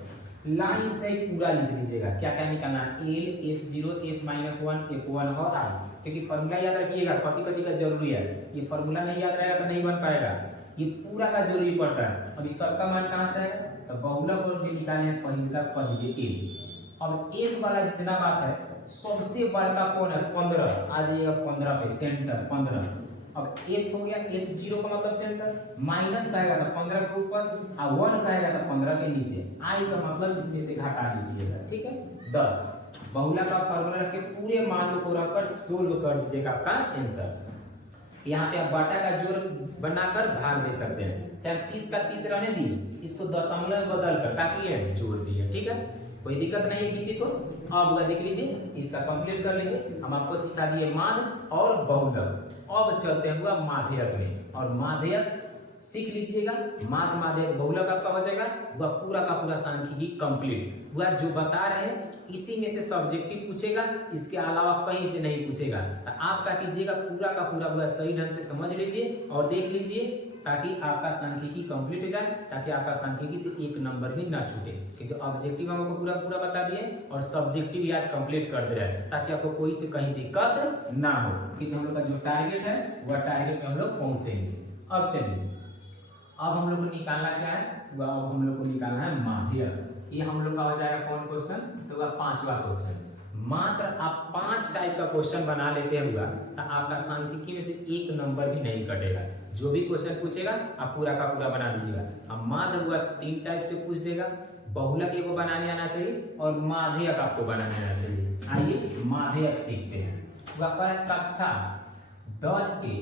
लाइन से पूरा लिख दीजिएगा, क्या क्या निकालना है, L F0 F-1 F1 और I, क्योंकि फॉर्मूला याद रखिएगा, कति का जरूरी है। ये फॉर्मूला नहीं याद रहेगा तो नहीं बन पाएगा, ये पूरा का जरूरी पड़ता है। अब इस सबका मान कहां से आएगा, तो बहुलक वर्ग जो निकाले हैं पहले का पढ़ लीजिए A। अब एक वाला जितना बात है सबसे बड़ा कौन है 15, आ जाइएगा 15 पे सेंटर 15। अब एक हो गया, F0 का मतलब सेंटर, माइनस का आएगा तो 15 के ऊपर और 1 का आएगा तो 15 के नीचे, I का मतलब इसमें से घटा लीजिएगा। ठीक है, 10 बहुलक का फॉर्मूला रख के पूरे मान को रखकर सोल्व कर दीजिएगा आपका आंसर। यहाँ पे आप बाटा का जोड़ बनाकर भाग दे सकते हैं, चाहे 30 का 30 रहने दी, इसको दशमलव में बदल कर ताकि जोड़ दिए। ठीक है, कोई दिक्कत नहीं है किसी को। अब देख लीजिए, इसका कंप्लीट कर लीजिए। हम आपको सिखा दिए माध्य और बहुलक। अब चलते हैं हुआ माध्यक में, और माध्यक सीख लीजिएगा। माध्य माध्यक बहुलक आपका हो जाएगा, वह पूरा का पूरा सांख्यिकी कंप्लीट। वह जो बता रहे हैं इसी में से सब्जेक्टिव पूछेगा, इसके अलावा कहीं से नहीं पूछेगा। तो आप क्या कीजिएगा, पूरा का पूरा वह सही ढंग से समझ लीजिए और देख लीजिए, ताकि आपका सांख्यिकी कंप्लीट हो जाए, ताकि आपका सांख्यिकी से 1 नंबर भी ना छूटे। क्योंकि ऑब्जेक्टिव हम आपको पूरा पूरा बता दिए और सब्जेक्टिव भी आज कंप्लीट कर दे रहे हैं, ताकि आपको कोई से कहीं दिक्कत ना हो। क्योंकि हम लोग का जो टारगेट है वह टारगेट में हम लोग पहुंचेंगे। अब चलिए, अब हम लोग को निकालना क्या है, वह अब हम लोग को निकालना है माध्यक। ये हम लोग का हो जाएगा कौन क्वेश्चन, तो वह 5वां क्वेश्चन। मात्र आप 5 टाइप का क्वेश्चन बना लेते हैं तो आपका सांख्यिकी में से 1 नंबर भी नहीं कटेगा। जो भी क्वेश्चन पूछेगा आप पूरा का पूरा बना दीजिएगा। अब माध्य हुआ 3 टाइप से पूछ देगा, बहुलक एगो बनाने आना चाहिए और माध्यक आपको बनाने आना चाहिए। आइए माध्यक सीखते हैं। वह पर कक्षा 10 के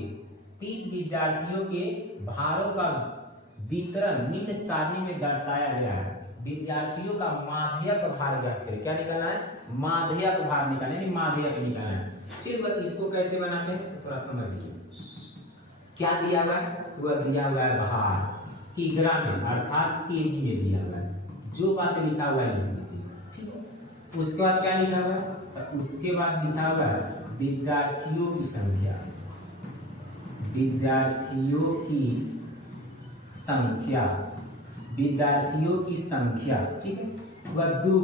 30 विद्यार्थियों के भारों का वितरण निम्न सारणी में दर्शाया गया है। विद्यार्थियों का माध्यक भार ज्ञात करें। क्या निकालना है, माध्यक भार निकालना है, माध्यक निकालना है। चलिए इसको कैसे बनाते हैं थोड़ा समझिए। क्या दिया हुआ है, वह दिया हुआ है भार किग्रा में अर्थात केजी में दिया हुआ है। जो बात लिखा हुआ है लिख लीजिए। ठीक है, उसके बाद क्या लिखा हुआ है, तो उसके बाद लिखा हुआ है विद्यार्थियों की संख्या। विद्यार्थियों की संख्या, विद्यार्थियों की संख्या। ठीक है, वह 2।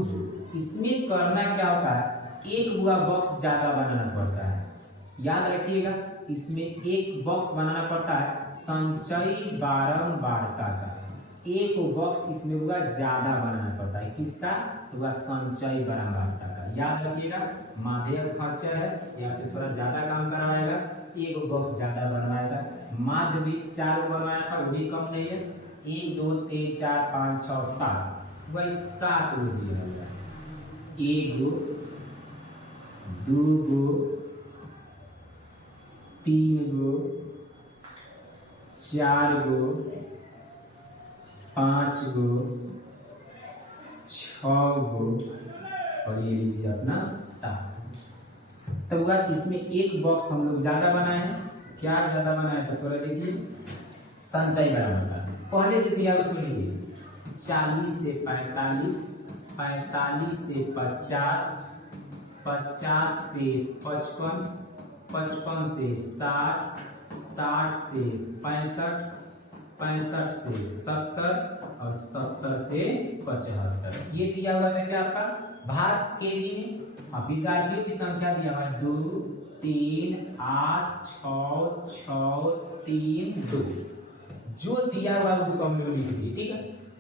इसमें करना क्या होता है, एक हुआ बॉक्स ज्यादा बनाना पड़ता है। याद रखिएगा, इसमें एक बॉक्स बनाना पड़ता है संचयी बारंबारता का। एक बॉक्स इसमें हुआ ज्यादा बनाना पड़ता है, किसका? तो हुआ संचयी बारंबारता का। याद रखिएगा, माध्यक खर्चा है, या फिर थोड़ा ज्यादा काम करवाएगा, एक बॉक्स ज्यादा बनवाएगा। माध्य भी 4 बनवाया था, वो भी कम नहीं है। 1 2 3 4 5 6 7, वही 7 गो दिया हुआ है। 1 गो, 2 गो, 3 गो, 4 गो, 5 गो, 6 गो, और ये लीजिए अपना 7। तब हुआ इसमें एक बॉक्स हम लोग ज्यादा बनाए हैं। क्या ज्यादा बनाए तो थोड़ा देखिए, संचय बराबर पहले जो दिया उसमें लिखिए 40 से 45, 45 से 50, 50 से 55, 55 से 60, 60 से 65, 65 से 70, और 70 से 75। ये दिया हुआ है आपका भाग केजी में। अब विद्यार्थियों की संख्या दिया हुआ है 2 3 8 6 6 3 2। जो दिया हुआ है उसको हम लोग लिख दिए, ठीक है।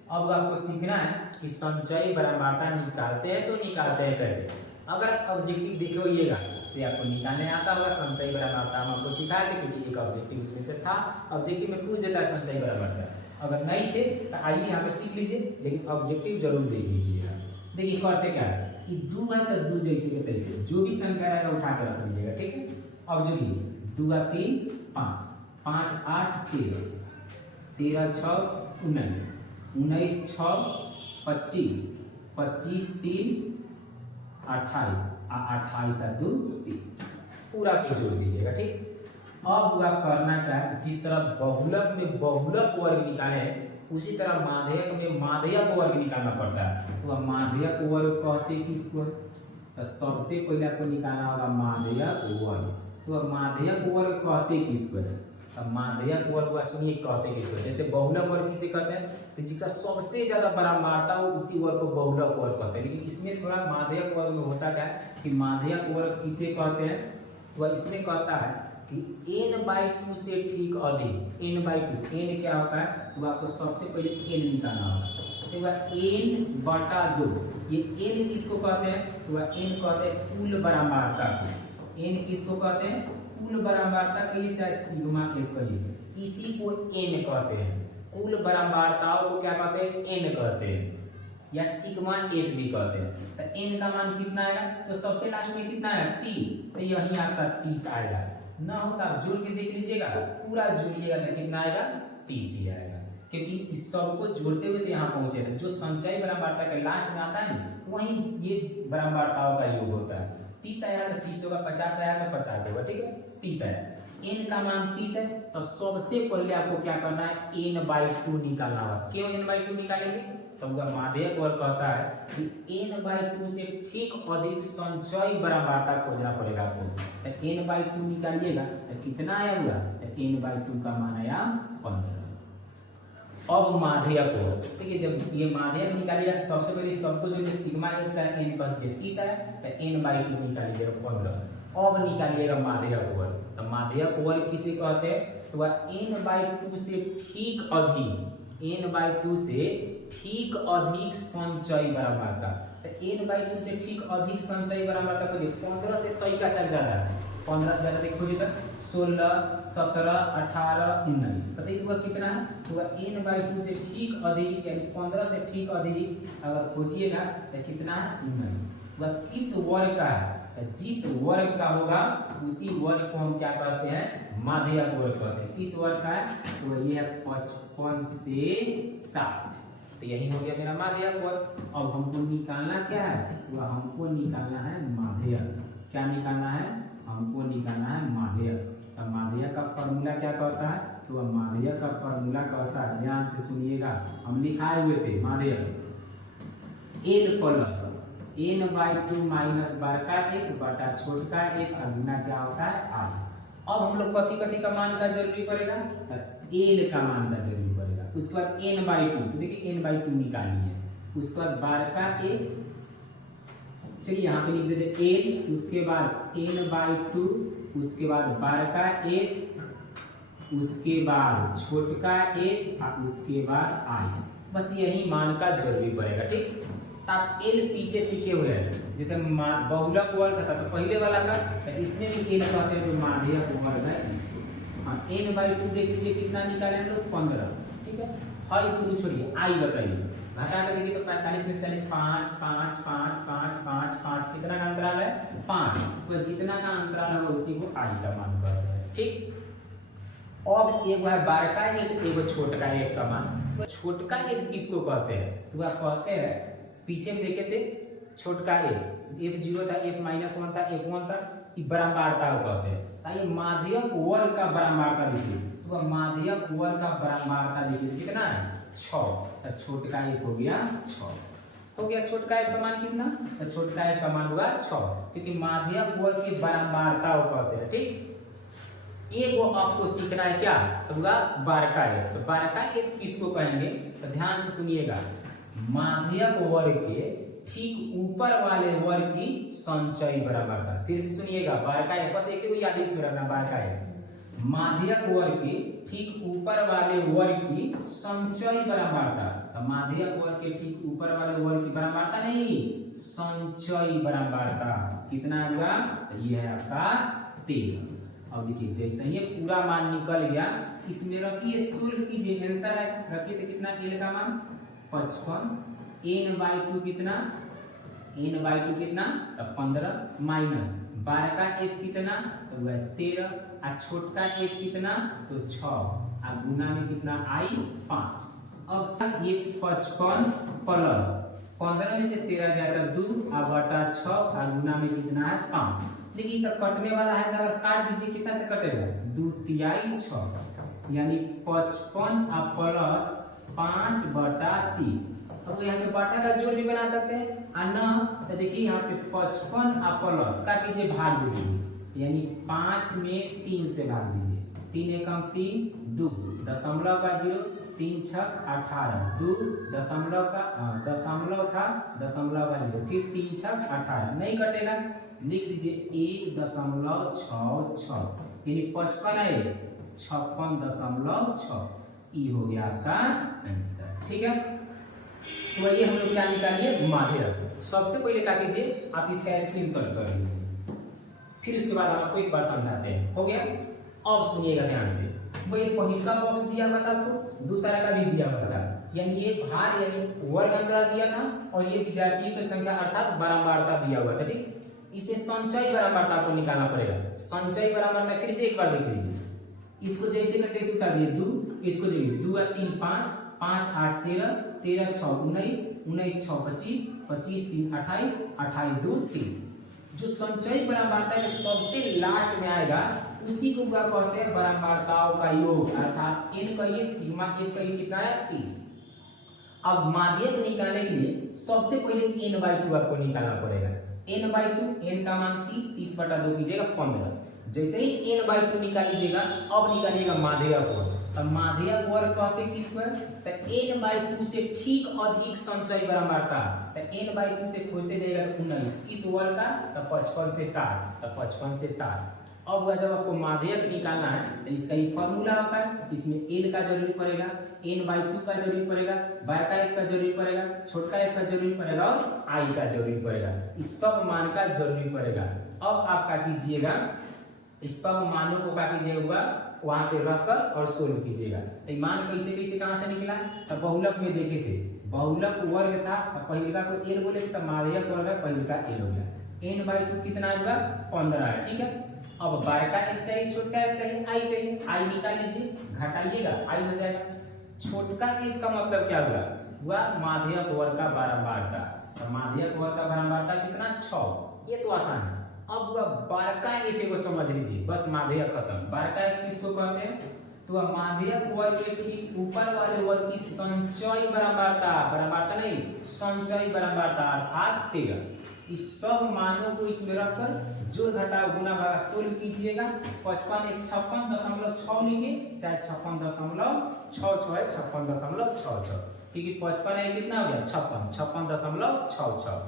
अब आपको सीखना है कि संचयी बारंबारता निकालते हैं तो निकालते हैं कैसे। अगर ऑब्जेक्टिव देखिएगा तो आपको निकालने आता होगा संचयी बारंबारता। हम आपको सिखाए थे क्योंकि एक ऑब्जेक्टिव उसमें से था। ऑब्जेक्टिव में पूछ देता है संचयी बारंबारता, अगर नहीं थे तो आइए यहाँ पे सीख लीजिए, लेकिन ऑब्जेक्टिव जरूर देख लीजिएगा। देखिए करते क्या है कि 2 है तो 2 जैसे के तैसे जो भी संख्या रहेगा उठा कर रख लीजिएगा, ठीक है। अब जो 2 3 5, 5 8 13, 13 6 19, 19 6 25, 25 3 28, 28 2 30, पूरा को जोड़ दीजिएगा, ठीक। अब हुआ करना क्या है, जिस तरह बहुलक में बहुलक वर्ग निकाले हैं उसी तरह माध्यक में माध्यक वर्ग निकालना पड़ता है। तो माध्यक वर्ग कहते किसको? तो सबसे पहले आपको निकालना होगा माध्यक वर्ग। तो माध्यक वर्ग कहते किसको? तो माध्यक वर्ग सुनिए कहते किसको। जैसे बहुलक वर्ग किसे कहते हैं? तो जिसका सबसे ज्यादा बारंबारता हो उसी वर्ग को बहुलक वर्ग कहते हैं। लेकिन इसमें थोड़ा माध्यक वर्ग में होता क्या है कि माध्यक वर्ग किसे कहते हैं? वह इसमें कहता है कि n/2 से ठीक अधिक, n/2, n क्या होता है तो आपको सबसे पहले n निकालना होगा। तो n/2, ये n किसको कहते हैं? तो n कहते हैं कुल बारंबारता को। n किसको कहते हैं? कुल बारंबारता कहिए चाहे सिग्मा f कहिए, इसी को n कहते हैं। कुल बारंबारताओं को क्या कहते हैं? n कहते हैं, या सिग्मा f भी कहते हैं। तो n का मान कितना आएगा? तो सबसे लास्ट में कितना है? 30। तो यही आपका 30 आएगा। ना होता आप जोड़ के देख लीजिएगा, पूरा जोड़िएगा तो कितना आएगा? 30 ही आएगा, क्योंकि इस सबको जोड़ते हुए तो यहाँ पहुंचे थे। जो संचयी बारंबारता के लास्ट में आता है वही ये बारंबारताओं का योग होता है। 30 आया तो 30 होगा, 50 आया तो 50 होगा, ठीक है। 30 आया, n का मान 30 है, तो सबसे पहले आपको क्या करना है? n/2 निकालना होगा। क्यों n/2 निकालेंगे? तब माध्यक वर्ग कहता है कि n/2 से ठीक अधिक संचयी बारंबारता खोजना पड़ेगा आपको। तो n/2 निकालिएगा तो कितना आया हुआ? तो n/2 का मान आया 15। अब माध्यक वर्ग, देखिए जब ये माध्यक निकालिएगा सबसे पहले सबको जो सिग्मा f चाहे n कर दिए 30 आया तो n/2 निकालिएगा 15। अब निकालिएगा माध्यक वर्ग। तो माध्यक वर्ग किसे कहते हैं? तो n/2 से ठीक अधिक, n/2 से ठीक अधिक संचयी बारंबारता। तो n/2 से ठीक अधिक संचयी बारंबारता को 15 से कई का साल ज्यादा है, 15 से ज्यादा देखो तो 16 17 18 19, पता ही होगा कितना है? तो n/2 से ठीक अधिक यानी 15 से ठीक अधिक अगर खोजिएगा तो कितना है? 19। वह किस वर्ग का है? जिस वर्ग का होगा उसी वर्ग को हम क्या कहते हैं? माध्यक वर्ग कहते हैं। किस वर्ग का है? तो ये है 55 से 60। तो यही हो गया मेरा माध्यक वर्ग। अब हमको निकालना क्या है? वह हमको निकालना है माध्यक। क्या निकालना है? हमको निकालना है माध्यक। तो माध्यक का फॉर्मूला क्या कहता है? तो वह माध्यक का फॉर्मूला कहता है, ध्यान से सुनिएगा, हम लिखाए हुए थे माध्यक n प्लस n/2 माइनस बड़का 1 बटा छोटका 1 गुना क्या होता है? i। अब हम लोग कथी का मान का जरूरी पड़ेगा? n का मान का जरूरी पड़ेगा। उसके बाद n/2, तो देखिए n/2 निकालिए। उसके बाद बड़का 1 चलिए यहाँ पे लिख देते n, उसके बाद n/2, उसके बाद बार का एक, उसके बाद छोटका एक और उसके बाद i। बस यही मान का जरूरी पड़ेगा। ठीक, आप n पीछे सीखे हुए हैं, जैसे बहुलक वर्ग था तो पहले वाला का, तो इसमें भी n कहते हैं जो माध्यक वर्ग है इसको। हाँ, n/2 देख लीजिए कितना निकाले हम लोग 15। ठीक है, हाई गुरु छोड़िए, आई बताइए, घटा के देखिए तो 45 में से 5 5 5 5 5 5 कितना का अंतराल है 5, तो जितना का अंतराल होगा उसी को आई का मान कहते हैं। ठीक, अब एक है बार का एक, एक छोटका एक का मान। तो छोटका एक किसको कहते हैं, तो आप कहते हैं पीछे में देखे थे छोटका एक 0 था, एक -1 था, एक 1 था, ये बराबरता को कहते हैं। ये माध्यक वर्ग का बराबरता लिखिए, तो माध्यक वर्ग का बराबरता लिखिए कितना है 6, छोटका एक हो गया 6, हो गया छोटका एक का मान कितना, तो छोटका एक का मान हुआ 6, क्योंकि माध्यक वर्ग की बराबरता को कहते हैं। ठीक, एक वो आपको सीखना है क्या, तो होगा बारका एक। तो बारका एक किसको कहेंगे, तो ध्यान से सुनिएगा, माध्यक वर्ग के ठीक ऊपर वाले वर्ग की संचयी बराबरता। फिर से सुनिएगा, बारका एक, बस एक ही याद इसमें रखना, बारका एक माध्यक वर्ग के ठीक ऊपर वाले वर्ग की संचयी बराबरता। तो माध्यक वर्ग के ठीक ऊपर वाले वर्ग की बराबरता नहीं, संचयी बराबरता कितना हुआ, तो ये है आपका 13। अब देखिए जैसे ये पूरा मान निकल गया, इसमें रखिए शुल्क कीजिए, आंसर रखिए तो कितना l का मान 55, n/2 कितना, n/2 कितना, तो 15 माइनस बारह का एक कितना, तो वह 13, और छोटका एक कितना, तो 6, और गुना में कितना आई 5। अब ये 55 प्लस 15 में से 13 गया तो 2, और बटा 6, और गुना में कितना है 5। देखिए तो कटने वाला है, तो अगर काट दीजिए कितना से कटेगा 2 तिहाई 6, यानी 55 और प्लस 5/3। अब यहाँ पे बाटा का जोड़ भी बना सकते हैं, और न तो देखिए यहाँ पे 55 और प्लस का कीजिए भाग दीजिए, यानी 5 में 3 से भाग दीजिए, 3 एकम 3, 2 दशमलव का 0, 3 6 18, 2 दशमलव का दशमलव था, दशमलव का 0, फिर 3 6 18, नहीं कटेगा, लिख दीजिए 1.66, यानी 55 है 56.6, ई हो गया आपका आंसर। ठीक है, तो ये हम लोग क्या निकालिए माध्यक। सबसे पहले क्या कीजिए, आप इसका स्क्रीनशॉट कर लीजिए, फिर उसके बाद हम आपको एक बार समझाते हैं। हो गया, अब सुनिएगा ध्यान से, वो एक पहिल का बॉक्स दिया हुआ था आपको, दूसरा का भी दिया हुआ था, यानी ये भार यानी वर्ग अंतराल दिया था, और ये विद्यार्थियों की संख्या अर्थात बराबरता दिया हुआ था। ठीक, इसे संचयी बराबरता आपको निकालना पड़ेगा। संचयी बराबरता फिर से एक बार देख लीजिए, इसको जैसे का तैसे उतार दिए 2, इसको देखिए 2 और 3 5, 5 8 13, 13 6 19, 19 6 25, 25 3 28, 28 2 30। जो संचयी बराबरता के सबसे लास्ट में आएगा उसी को क्या कहते हैं, बराबरताओं का योग, अर्थात n का ये सिग्मा n का ये कितना है 30। अब माध्यक निकालने के लिए सबसे पहले n/2 आपको निकालना पड़ेगा। n/2, n का मान 30, 30/2 कीजिएगा 15। जैसे ही n/2 निकाल लीजिएगा, अब निकालिएगा माध्यक वर्ग। अब माध्यक वर्ग कहते हैं किसको, तो n/2 से ठीक अधिक संचयी बराबरता, तो n/2 से खोजते जाइएगा तो 19, किस वर्ग का, तो 55 से 60, तो 55 से 60। अब जब आपको माध्यक निकालना है तो इसका ये फॉर्मूला होता है, इसमें n का जरूरी पड़ेगा, n/2 का जरूरी पड़ेगा, बारह का एक का जरूरी पड़ेगा, छोटका एक का जरूरी पड़ेगा, और i का जरूरी पड़ेगा, इस सब मान का जरूरी पड़ेगा। अब आप क्या कीजिएगा, इस सब मानों को क्या कीजिएगा वहां पे रखकर और सोल्व कीजिएगा। तो मान कैसे कैसे कहां से निकला, तो बहुलक में देखे थे, बहुलक वर्ग था, पहिलका को n बोले तो माध्यक वर्ग है, पहिलका n हो गया, n/2 कितना होगा 15 है। ठीक है, अब बारह का एक चाहिए, छोटका एक चाहिए, आई चाहिए, आई निकाल लीजिए, घटाइएगा आई हो जाएगा। छोटका एक का मतलब क्या हुआ माध्यक वर्ग का बराबरता, तो माध्यक वर्ग का बराबरता कितना 6, ये तो आसान है। अब वह बारका एक को समझ लीजिए, बस माध्यक खत्म। बारका एक किसको कहते हैं, तो वह माध्यक वर्ग के ठीक ऊपर वाले वर्ग की संचयी बराबरता, बराबरता नहीं संचयी बराबरता अर्थात 13। इस सब मानों को इसमें रखकर जोड़ घटाव गुना भागा सोल्व कीजिएगा। 55 एक 56.6 लिखिए, चाहे 56.66 है 56.66, ठीक है 55 है कितना हो गया 56, 56.66।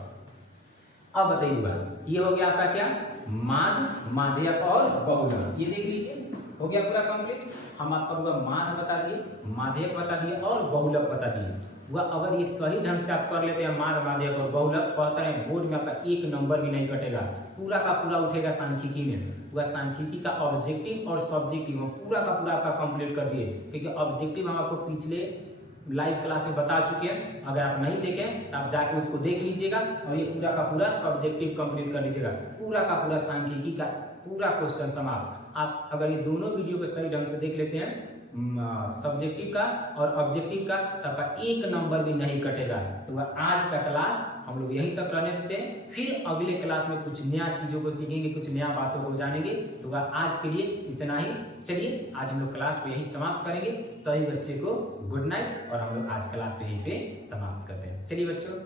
अब बताइएगा, ये हो गया आपका क्या, माद, माध्यक और बहुलक। ये देख लीजिए हो गया पूरा कंप्लीट। हम आपका पूरा माद बता दिए, माध्यक बता दिए और बहुलक बता दिए। वह अगर ये सही ढंग से आप कर लेते हैं माद, माध्यक और बहुलक, कहते हैं बोर्ड में आपका एक नंबर भी नहीं कटेगा, पूरा का पूरा उठेगा सांख्यिकी में। वह सांख्यिकी का ऑब्जेक्टिव और सब्जेक्टिव पूरा का पूरा आपका कंप्लीट कर दिए, क्योंकि ऑब्जेक्टिव हम आपको पिछले लाइव क्लास में बता चुके हैं। अगर आप नहीं देखें तो आप जाके उसको देख लीजिएगा और ये पूरा का पूरा सब्जेक्टिव कंप्लीट कर लीजिएगा, पूरा का पूरा सांख्यिकी का पूरा क्वेश्चन समाप्त। आप अगर ये दोनों वीडियो को सही ढंग से देख लेते हैं, सब्जेक्टिव का और ऑब्जेक्टिव का, तब का एक नंबर भी नहीं कटेगा। तो वह आज का क्लास हम लोग यहीं तक रहने देते हैं, फिर अगले क्लास में कुछ नया चीज़ों को सीखेंगे, कुछ नया बातों को जानेंगे। तो वह आज के लिए इतना ही। चलिए आज हम लोग क्लास को यहीं समाप्त करेंगे। सभी बच्चे को गुड नाइट, और हम लोग आज क्लास को यहीं पे समाप्त करते हैं। चलिए बच्चों।